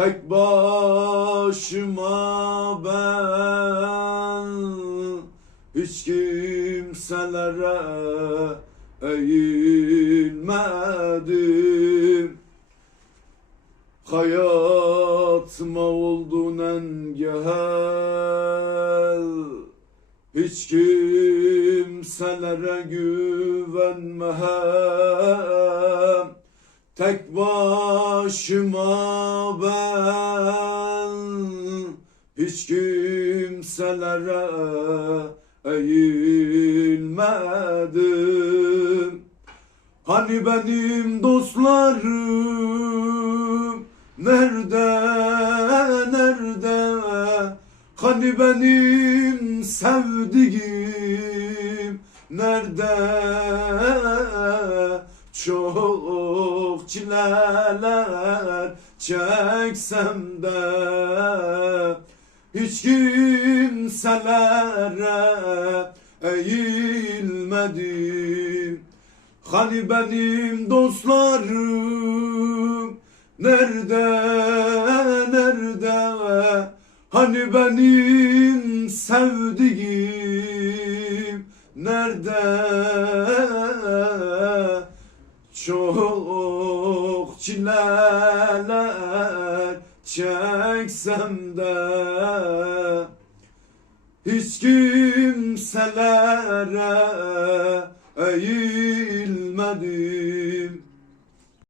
Tek başıma ben Hiç kimselere eğilmedim. Hayatıma oldun engel Hiç kimselere güvenmem Tek başıma ben. Hiç kimselere eğilmedim. Hani benim dostlarım Nerede, nerede? Hani benim sevdiğim Nerede? Çok çileler çeksem de Hiç kimselere eğilmedim. Hani benim dostlarım Nerede, nerede? Hani benim sevdiğim Nerede Çok çileler çeksem de hiç kimselere eğilmedim